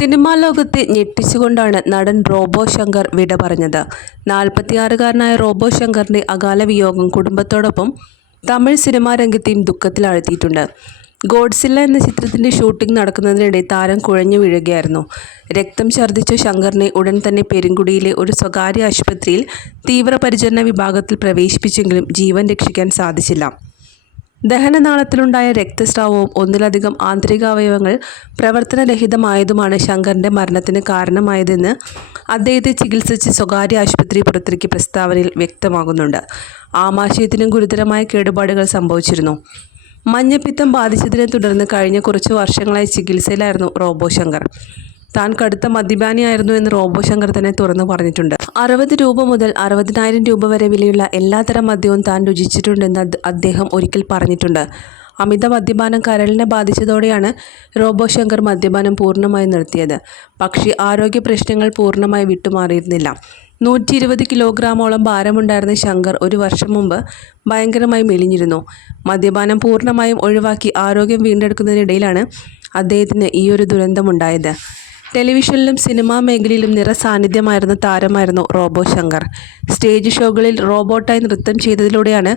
Cinema ലോകത്തെ ഞെട്ടിച്ചുകൊണ്ടാണ് നടൻ robo Shankar വിട പറഞ്ഞത്. നാൽപ്പത്തിയാറുകാരനായ റോബോ ശങ്കറിന്റെ അകാല വിയോഗം കുടുംബത്തോടൊപ്പം തമിഴ് സിനിമാ രംഗത്തെയും ദുഃഖത്തിലാഴ്ത്തിയിട്ടുണ്ട്. ഗോഡ്സില്ല എന്ന ചിത്രത്തിന്റെ ഷൂട്ടിംഗ് നടക്കുന്നതിനിടെ താരം കുഴഞ്ഞു വീഴുകയായിരുന്നു. രക്തം ഛർദ്ദിച്ച ശങ്കറിനെ ഉടൻ തന്നെ പെരുങ്കുടിയിലെ ഒരു സ്വകാര്യ ആശുപത്രിയിൽ തീവ്രപരിചരണ വിഭാഗത്തിൽ പ്രവേശിപ്പിച്ചെങ്കിലും ജീവൻ രക്ഷിക്കാൻ സാധിച്ചില്ല. ദഹനനാളത്തിലുണ്ടായ രക്തസ്രാവവും ഒന്നിലധികം ആന്തരികാവയവങ്ങൾ പ്രവർത്തനരഹിതമായതുമാണ് ശങ്കറിന്റെ മരണത്തിന് കാരണമായതെന്ന് അദ്ദേഹത്തെ ചികിത്സിച്ച് സ്വകാര്യ ആശുപത്രി പുറത്തിറക്കിയ പ്രസ്താവനയിൽ വ്യക്തമാകുന്നുണ്ട്. ആമാശയത്തിനും ഗുരുതരമായ കേടുപാടുകൾ സംഭവിച്ചിരുന്നു. മഞ്ഞപ്പിത്തം ബാധിച്ചതിനെ തുടർന്ന് കഴിഞ്ഞ കുറച്ചു വർഷങ്ങളായി ചികിത്സയിലായിരുന്നു റോബോ ശങ്കർ. താൻ കടുത്ത മദ്യപാനിയായിരുന്നു എന്ന് റോബോ ശങ്കർ തന്നെ തുറന്നു പറഞ്ഞിട്ടുണ്ട്. അറുപത് രൂപ മുതൽ അറുപതിനായിരം രൂപ വരെ വിലയുള്ള എല്ലാത്തരം മദ്യവും താൻ രുചിച്ചിട്ടുണ്ടെന്ന് അദ് അദ്ദേഹം ഒരിക്കൽ പറഞ്ഞിട്ടുണ്ട്. അമിത മദ്യപാനം കരളിനെ ബാധിച്ചതോടെയാണ് റോബോ ശങ്കർ മദ്യപാനം പൂർണമായി നിർത്തിയത്. പക്ഷേ ആരോഗ്യ പ്രശ്നങ്ങൾ പൂർണമായി വിട്ടുമാറിയിരുന്നില്ല. നൂറ്റി ഇരുപത് കിലോഗ്രാമോളം ഭാരമുണ്ടായിരുന്ന ശങ്കർ ഒരു വർഷം മുമ്പ് ഭയങ്കരമായി മെലിഞ്ഞിരുന്നു. മദ്യപാനം പൂർണമായും ഒഴിവാക്കി ആരോഗ്യം വീണ്ടെടുക്കുന്നതിനിടയിലാണ് അദ്ദേഹത്തിന് ഈ ഒരു ദുരന്തമുണ്ടായത്. ടെലിവിഷനിലും സിനിമാ മേഖലയിലും നിറസാന്നിധ്യമായിരുന്ന താരമായിരുന്നു റോബോ ശങ്കർ. സ്റ്റേജ് ഷോകളിൽ റോബോട്ടായി നൃത്തം ചെയ്തതിലൂടെയാണ്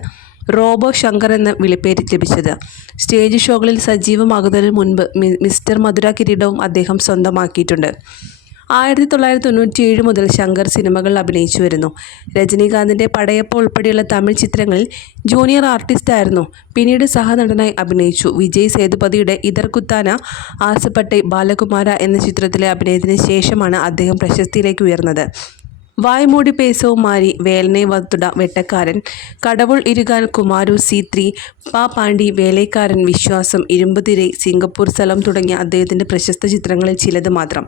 റോബോ ശങ്കർ എന്ന വിളിപ്പേര് ലഭിച്ചത്. സ്റ്റേജ് ഷോകളിൽ സജീവമാകുന്നതിന് മുൻപ് മിസ്റ്റർ മധുര കിരീടവും അദ്ദേഹം സ്വന്തമാക്കിയിട്ടുണ്ട്. ആയിരത്തി തൊള്ളായിരത്തി തൊണ്ണൂറ്റി ഏഴ് മുതൽ ശങ്കർ സിനിമകളിൽ അഭിനയിച്ചു വരുന്നു. രജനീകാന്തിന്റെ പടയപ്പ ഉൾപ്പെടെയുള്ള തമിഴ് ചിത്രങ്ങളിൽ ജൂനിയർ ആർട്ടിസ്റ്റായിരുന്നു പിന്നീട് സഹനടനായി അഭിനയിച്ചു. വിജയ് സേതുപതിയുടെ ഇതർ കുത്താന ആസപ്പട്ടെ ബാലകുമാര എന്ന ചിത്രത്തിലെ അഭിനയത്തിന് ശേഷമാണ് അദ്ദേഹം പ്രശസ്തിയിലേക്ക് ഉയർന്നത്. വായ്മൂടി പേസവും മാരി വേലനെ വത്തുട വെട്ടക്കാരൻ കടവുൾ ഇരുകാൻ കുമാരു സി ത്രീ പാ പാണ്ടി വേലൈക്കാരൻ വിശ്വാസം ഇരുമ്പുതിരൈ സിംഗപ്പൂർ സ്ഥലം തുടങ്ങിയ അദ്ദേഹത്തിന്റെ പ്രശസ്ത ചിത്രങ്ങളിൽ ചിലത് മാത്രം.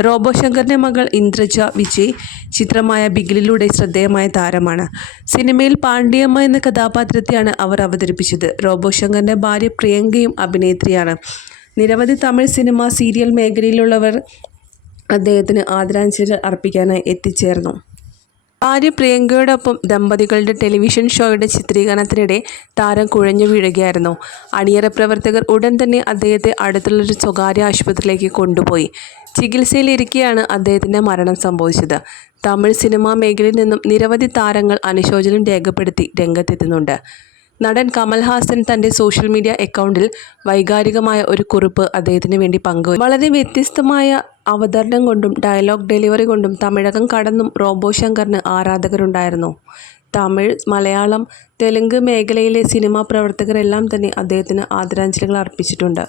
റോബോ ശങ്കറിന്റെ മകൾ ഇന്ദ്രജ വിജയ് ചിത്രമായ ബിഗിലിലൂടെ ശ്രദ്ധേയമായ താരമാണ്. സിനിമയിൽ പാണ്ഡ്യമ്മ എന്ന കഥാപാത്രത്തെയാണ് അവർ അവതരിപ്പിച്ചത്. റോബോ ശങ്കറിന്റെ ഭാര്യ പ്രിയങ്കയും അഭിനേത്രിയാണ്. നിരവധി തമിഴ് സിനിമ സീരിയൽ മേഖലയിലുള്ളവർ അദ്ദേഹത്തിന് ആദരാഞ്ജലികൾ അർപ്പിക്കാനായി എത്തിച്ചേർന്നു. ഭാര്യ പ്രിയങ്കയോടൊപ്പം ദമ്പതികളുടെ ടെലിവിഷൻ ഷോയുടെ ചിത്രീകരണത്തിനിടെ താരം കുഴഞ്ഞു വീഴുകയായിരുന്നു. അണിയറ പ്രവർത്തകർ ഉടൻ തന്നെ അദ്ദേഹത്തെ അടുത്തുള്ളൊരു സ്വകാര്യ ആശുപത്രിയിലേക്ക് കൊണ്ടുപോയി. ചികിത്സയിലിരിക്കെയാണ് അദ്ദേഹത്തിന്റെ മരണം സംഭവിച്ചത്. തമിഴ് സിനിമാ മേഖലയിൽ നിന്നും നിരവധി താരങ്ങൾ അനുശോചനം രേഖപ്പെടുത്തി രംഗത്തെത്തുന്നുണ്ട്. നടൻ കമൽഹാസൻ തന്റെ സോഷ്യൽ മീഡിയ അക്കൗണ്ടിൽ വൈകാരികമായ ഒരു കുറിപ്പ് അദ്ദേഹത്തിന് വേണ്ടി പങ്കുവച്ചു. വളരെ വ്യത്യസ്തമായ അവതരണം കൊണ്ടും ഡയലോഗ് ഡെലിവറി കൊണ്ടും തമിഴകം കടന്നും റോബോ ശങ്കറിന് ആരാധകരുണ്ടായിരുന്നു. തമിഴ് മലയാളം തെലുങ്ക് മേഖലയിലെ സിനിമാ പ്രവർത്തകരെല്ലാം തന്നെ അദ്ദേഹത്തിന് ആദരാഞ്ജലികൾ അർപ്പിച്ചിട്ടുണ്ട്.